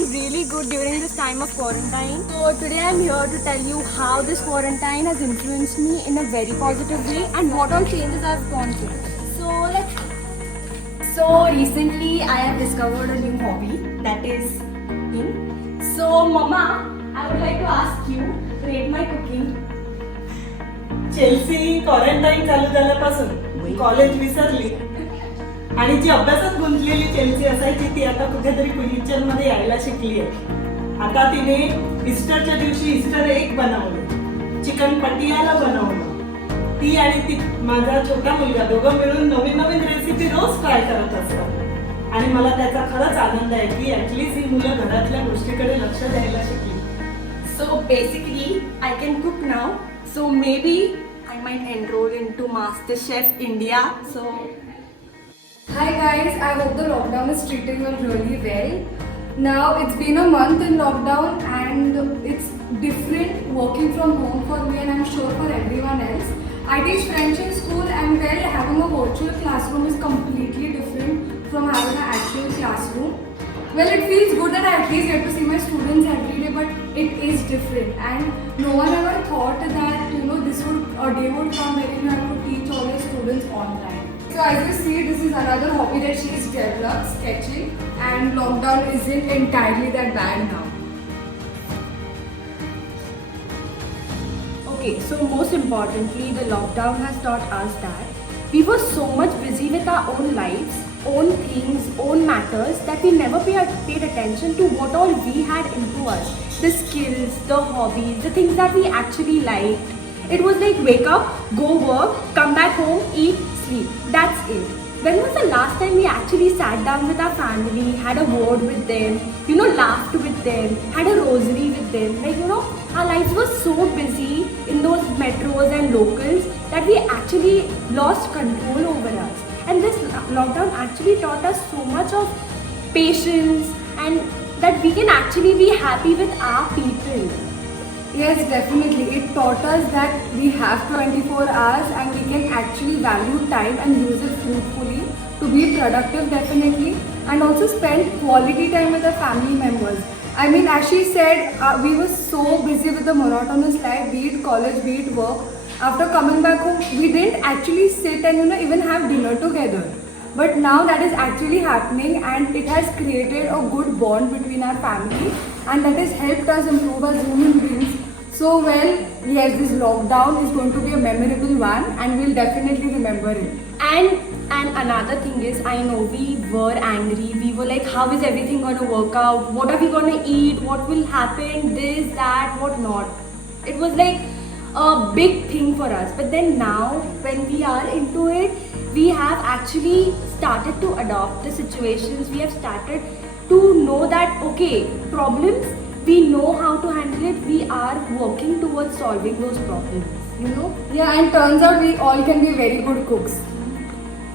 doing really good during this time of quarantine. So today I'm here to tell you how this quarantine has influenced me in a very positive way and what all changes I've gone through. So recently I have discovered a new hobby, that is cooking. So Mama, I would like to ask you, rate my cooking. Chelsea quarantine चालू झाल्यापासून college विसरली आणि जी अभ्यासात गुंतलेली Chelsea असायची ती आता कुठेतरी किचन मध्ये यायला शिकली आहे. आता तिने ईस्टरच्या दिवशी ईस्टर एग बनवलं, चिकन पटियाला बनवलं. ती आणि ती माझा छोटा मुलगा दोघं मिळून नवीन नवीन रेसिपी रोज ट्राय करत असतात आणि मला त्याचा खरंच आनंद आहे की ऍटलीस्ट ही मुलं घरातल्या गोष्टीकडे लक्ष द्यायला शिकली. So basically I can cook now. So maybe I might enroll into MasterChef India. So Hi guys, I hope the lockdown is treating you really well. Now it's been a month in lockdown and it's different working from home for me and I'm sure for everyone else. I teach French in school and well, having a virtual classroom is completely different from having an actual classroom. Well, it feels good that I at least get to see my students every day, but it is different and no one ever thought that a day would come where you have to teach all your students online. So as you see, this is another hobby that she's developed, sketching, and lockdown isn't entirely that bad now. okay, so most importantly, the lockdown has taught us that we were so much busy with our own lives, own things, own matters that we never paid attention to what all we had into us. The skills, the hobbies, the things that we actually liked. It was like wake up, go work, come back home, eat, sleep. That's it. When was the last time we actually sat down with our family, had a word with them, laughed with them, had a rosary with them? Our lives were so busy in those metros and locals that we actually lost control over us. And this lockdown actually taught us so much of patience and that we can actually be happy with our people. Yes, definitely. It taught us that we have 24 hours and we can actually value time and use it fruitfully to be productive, definitely, and also spend quality time with our family members. I mean, as she said, we were so busy with the monotonous life, be it college, be it work. After coming back home, we didn't actually sit and even have dinner together. But now that is actually happening and it has created a good bond between our family and that has helped us improve as human beings. So well, yes, this lockdown is going to be a memorable one and we'll definitely remember it. And another thing is, I know we were angry. We were like, how is everything going to work out? What are we going to eat? What will happen? This, that, what not? It was like a big thing for us. But then now, when we are into it, we have actually started to adopt the situations. We have started to know that, okay, problems, we know how to handle it. We are working towards solving those problems, Yeah, and turns out we all can be very good cooks.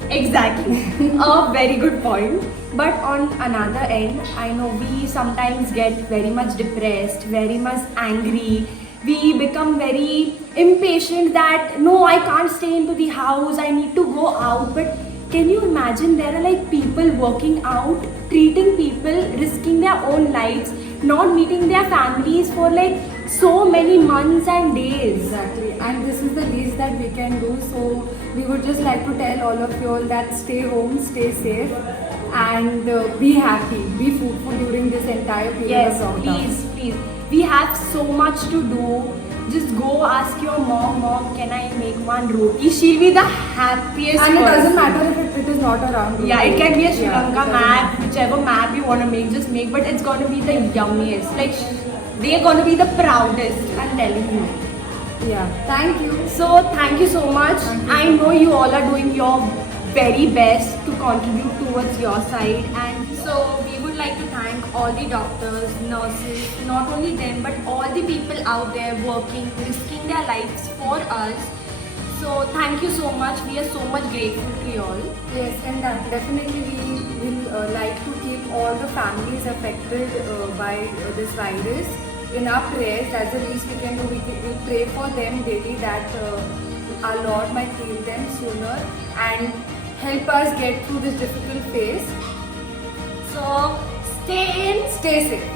Exactly. A very good point. But on another end, I know we sometimes get very much depressed, very much angry. We become very impatient that no, I can't stay into the house, I need to go out. But can you imagine there are like people working out, treating people, risking their own lives, not meeting their families for like so many months and days. Exactly, and this is the least that we can do. So we would just like to tell all of you all that stay home, stay safe, and be happy, be fruitful during this entire period Yes, of lockdown. please. We have so much to do. Just go ask your mom, can I make one roti? She'll be the happiest And it doesn't person. matter if it is not around. Yeah, it can be a Sri Yeah, Lanka it doesn't map, matter. whichever map you want to make, just make. But it's going to be the yummiest. Like, they're going to be the proudest, I'm telling you. Yeah, thank you. So, thank you so much. Thank you. I know you all are doing your very best to contribute towards your side. And so, we would like to thank all the doctors, nurses, not only them, but all the people out there working, risking their lives for us. So, thank you so much. We are so much grateful to you all. Yes, and definitely we will like to keep all the families affected by this virus in our prayers. That's the least we can do. We pray for them daily that our Lord might heal them sooner and help us get through this difficult phase. So, stay in, Stay safe.